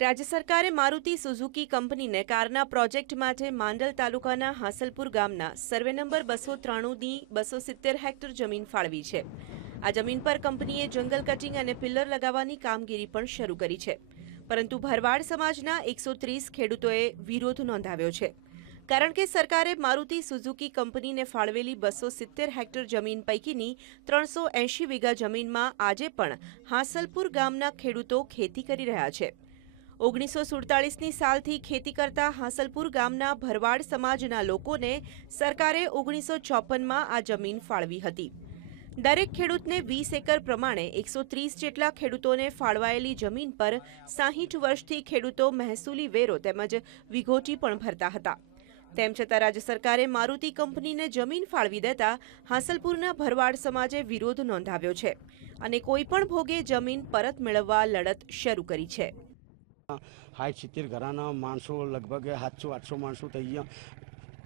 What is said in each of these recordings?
રાજ્ય સરકારે મારુતિ સુઝુકી કંપનીને કારના પ્રોજેક્ટ માટે માંડલ તાલુકાના હાંસલપુર ગામના સર્વે નંબર બસો ત્રાણુંની બસો સિત્તેર હેક્ટર જમીન ફાળવી છે. આ જમીન પર કંપનીએ જંગલ કટિંગ અને પિલ્લર લગાવવાની કામગીરી પણ શરૂ કરી છે. પરંતુ ભરવાડ સમાજના એકસો ત્રીસ ખેડૂતોએ વિરોધ નોંધાવ્યો છે. કારણ કે સરકારે મારુતિ સુઝુકી કંપનીને ફાળવેલી બસો સિત્તેર હેક્ટર જમીન પૈકીની ત્રણસો એંશી વીઘા જમીનમાં આજે પણ હાંસલપુર ગામના ખેડૂતો ખેતી કરી રહ્યા છે. ઓગણીસો સુડતાલીસની સાલથી ખેતી કરતા હાંસલપુર ગામના ભરવાડ સમાજના લોકોને સરકારે ઓગણીસો ચોપનમાં આ જમીન ફાળવી હતી. દરેક ખેડૂતને વીસ એકર પ્રમાણે એકસો ત્રીસ જેટલા ખેડૂતોને ફાળવાયેલી જમીન પર સાહીઠ વર્ષથી ખેડૂતો મહેસૂલી વેરો તેમજ વિઘોટી પણ ભરતા હતા. તેમ છતાં રાજ્ય સરકારે મારુતિ કંપનીને જમીન ફાળવી દેતા હાંસલપુરના ભરવાડ સમાજે વિરોધ નોંધાવ્યો છે અને કોઈપણ ભોગે જમીન પરત મેળવવા લડત શરૂ કરી છે. સાઠ સિત્તેર ઘરાના માણસો, લગભગ સાતસો, આઠસો માણસો થઈ ગયા.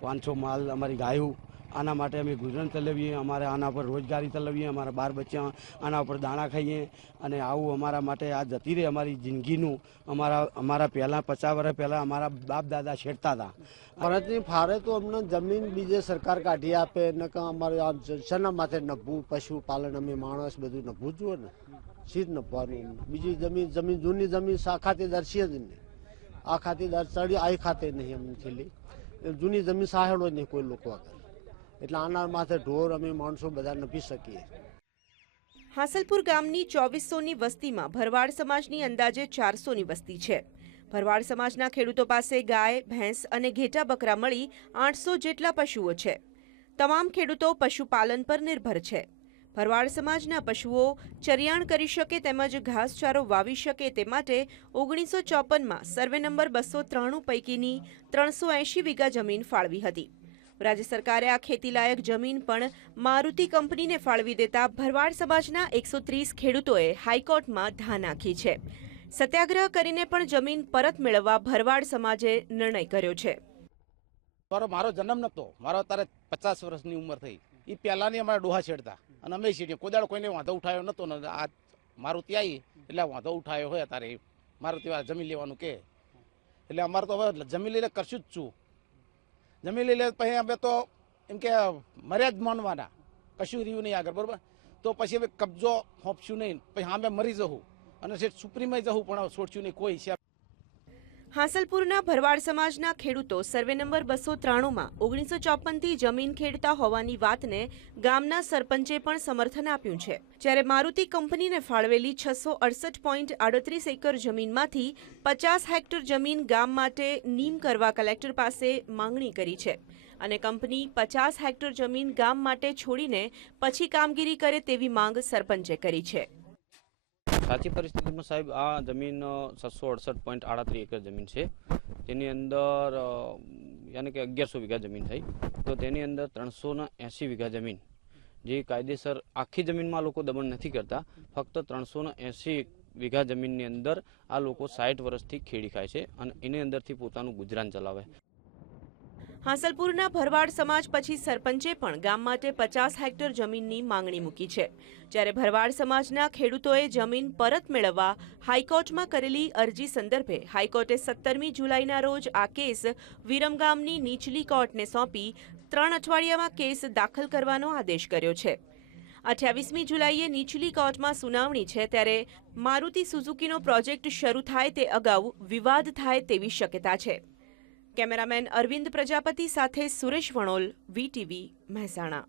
પાંચસો માલ અમારી ગાયું. આના માટે અમે ગુજરાન ચલાવીએ, અમારે આના પર રોજગારી ચલાવીએ, અમારા બાર બચ્ચા આના ઉપર દાણા ખાઈએ અને આવું અમારા માટે આ જતી રહે અમારી જિંદગીનું. અમારા અમારા પહેલાં, પચાસ વર્ષ પહેલાં અમારા બાપ દાદા છેડતા હતા. ભારતની ફાળે તો અમને જમીન બીજે સરકાર કાઢી આપે ને કે અમારે આ જ- શેના માથે નભવું, પશુપાલન, અમે માણસ બધું નભવું જોઈએ ને. શીત નપવાનું બીજી જમીન જમીન, જૂની જમીન આ ખાતેદાર છે જ નહીં. આ ખાતેદાર ચડી, આ ખાતે નહીં અમને છેલ્લી જૂની જમીન સાહેડો નહીં કોઈ લોકો આગળ. એટલે આના માથે ઢોર અમે માણસો બધા નપી શકીએ. હાસલપુર ગામની ચોવીસોની વસ્તીમાં ભરવાડ સમાજની અંદાજે ચારસોની વસ્તી છે. ભરવાડ સમાજના ખેડૂતો પાસે ગાય, ભેંસ અને ઘેટા બકરા મળી આઠસો જેટલા પશુઓ છે. તમામ ખેડૂતો પશુપાલન પર નિર્ભર છે. ભરવાડ સમાજના પશુઓ ચરિયાણ કરી શકે તેમજ ઘાસચારો વાવી શકે તે માટે ઓગણીસો ચોપનમાં સર્વે નંબર બસો ત્રાણું પૈકીની ત્રણસો એંશી વીઘા જમીન ફાળવી હતી. રાજ્ય સરકારે આ ખેતીલાયક જમીન પણ મારુતિ કંપનીને ફાળવી દેતા ભરવાડ સમાજના એકસો ત્રીસ ખેડૂતોએ હાઈકોર્ટમાં ધા નાખી છે. સત્યાગ્રહ કરીને પણ જમીન પરત મેળવવા ભરવાડ સમાજે નિર્ણય કર્યો છે. મારો મારો જન્મ નતો મારો અત્યારે પચાસ વર્ષની ઉંમર થઈ. એ પહેલાની અમારા ડોહા છેડતા. અને અમે છેડીએ કોદાળ કોઈને વાંધો ઉઠાયો નતો ને આ મારુતિ આવી એટલે વાંધો ઉઠાયો હોય તારે મારુતિ જમીન લેવાનું કે. એટલે અમારે તો હવે જમીન લઈને કરશું જ છું. જમીન લઈ લે પછી અમે તો એમ કે મર્યા જ માનવાના. કશું રહ્યું નહીં આગળ, બરોબર? તો પછી હવે કબજો હોપશું નહીં. પછી અમે મરી જવું અને સુપ્રીમે જવું પણ છોડશું નહીં કોઈ છે હાંસલપુરના ભરવાડ સમાજના ખેડૂતો સર્વે નંબર બસો ત્રાણુંમાં ઓગણીસો ચોપનથી જમીન ખેડતા હોવાની વાતને ગામના સરપંચે પણ સમર્થન આપ્યું છે. જ્યારે મારુતિ કંપનીને ફાળવેલી છસો અડસઠ પોઈન્ટ આડત્રીસ એકર જમીનમાંથી પચાસ હેક્ટર જમીન ગામ માટે નીમ કરવા કલેક્ટર પાસે માંગણી કરી છે. અને કંપની પચાસ હેક્ટર જમીન ગામ માટે છોડીને પછી કામગીરી કરે તેવી માંગ સરપંચે કરી છે. સાચી પરિસ્થિતિમાં સાહેબ, આ જમીન છસો અડસઠ પોઈન્ટ આડત્રીસ એકર જમીન છે. તેની અંદર યાની કે અગિયારસો વીઘા જમીન થઈ. તો તેની અંદર ત્રણસો ને એંસી વીઘા જમીન. જે કાયદેસર આખી જમીનમાં લોકો દમણ નથી કરતા. ફક્ત ત્રણસો ને એંસી વીઘા જમીનની અંદર આ લોકો સાઠ વર્ષથી ખેડી ખાય છે અને એની અંદરથી પોતાનું ગુજરાન ચલાવે. હાંસલપુરના ભરવાડ સમાજ પછી સરપંચે પણ ગામ માટે પચાસ હેક્ટર જમીનની માંગણી મૂકી છે. જ્યારે ભરવાડ સમાજના ખેડૂતોએ જમીન પરત મેળવવા હાઈકોર્ટમાં કરેલી અરજી સંદર્ભે હાઈકોર્ટે સત્તરમી જુલાઈના રોજ આ કેસ વિરમગામની નીચલી કોર્ટને સોંપી ત્રણ અઠવાડિયામાં કેસ દાખલ કરવાનો આદેશ કર્યો છે. અઠ્યાવીસમી જુલાઈએ નીચલી કોર્ટમાં સુનાવણી છે ત્યારે મારુતિ સુઝુકીનો પ્રોજેક્ટ શરૂ થાય તે અગાઉ વિવાદ થાય તેવી શક્યતા છે. કેમેરામેન અરવિંદ પ્રજાપતિ સાથે સુરેશ વણોલ વીટીવી મહેસાણા.